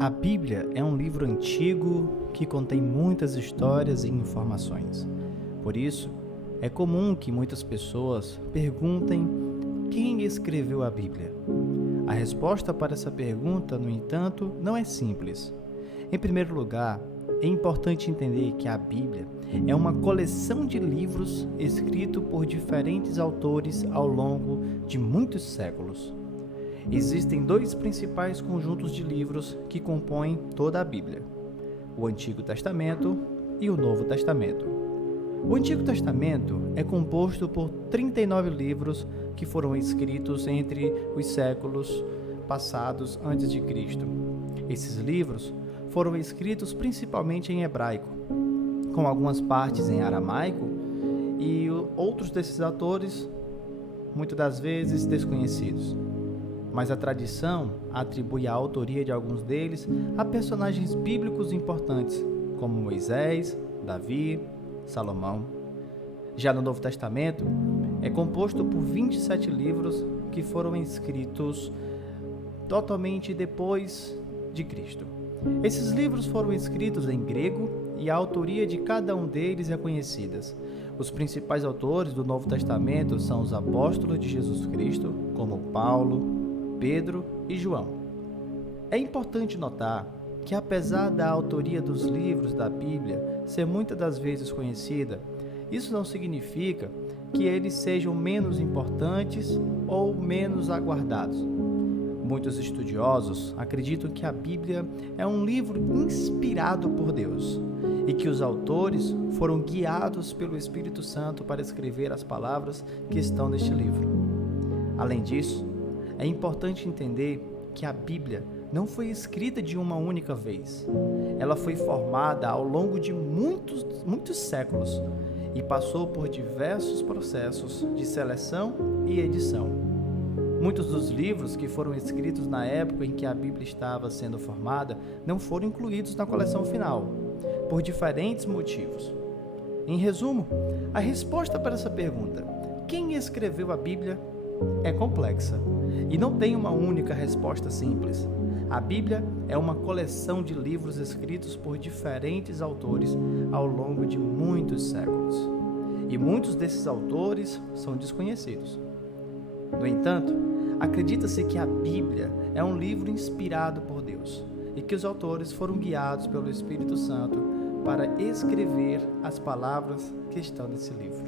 A Bíblia é um livro antigo que contém muitas histórias e informações. Por isso, é comum que muitas pessoas perguntem quem escreveu a Bíblia. A resposta para essa pergunta, no entanto, não é simples. Em primeiro lugar, é importante entender que a Bíblia é uma coleção de livros escritos por diferentes autores ao longo de muitos séculos. Existem dois principais conjuntos de livros que compõem toda a Bíblia: o Antigo Testamento e o Novo Testamento. O Antigo Testamento é composto por 39 livros que foram escritos entre os séculos passados antes de Cristo. Esses livros foram escritos principalmente em hebraico, com algumas partes em aramaico e outros desses autores, muitas das vezes desconhecidos. Mas a tradição atribui a autoria de alguns deles a personagens bíblicos importantes, como Moisés, Davi, Salomão. Já no Novo Testamento, é composto por 27 livros que foram escritos totalmente depois de Cristo. Esses livros foram escritos em grego e a autoria de cada um deles é conhecida. Os principais autores do Novo Testamento são os apóstolos de Jesus Cristo, como Paulo, Pedro e João. É importante notar que, apesar da autoria dos livros da Bíblia ser muitas das vezes conhecida, isso não significa que eles sejam menos importantes ou menos aguardados. Muitos estudiosos acreditam que a Bíblia é um livro inspirado por Deus e que os autores foram guiados pelo Espírito Santo para escrever as palavras que estão neste livro. Além disso, é importante entender que a Bíblia não foi escrita de uma única vez. Ela foi formada ao longo de muitos séculos e passou por diversos processos de seleção e edição. Muitos dos livros que foram escritos na época em que a Bíblia estava sendo formada não foram incluídos na coleção final, por diferentes motivos. Em resumo, a resposta para essa pergunta, quem escreveu a Bíblia, é complexa e não tem uma única resposta simples. A Bíblia é uma coleção de livros escritos por diferentes autores ao longo de muitos séculos, e muitos desses autores são desconhecidos. No entanto, acredita-se que a Bíblia é um livro inspirado por Deus e que os autores foram guiados pelo Espírito Santo para escrever as palavras que estão nesse livro.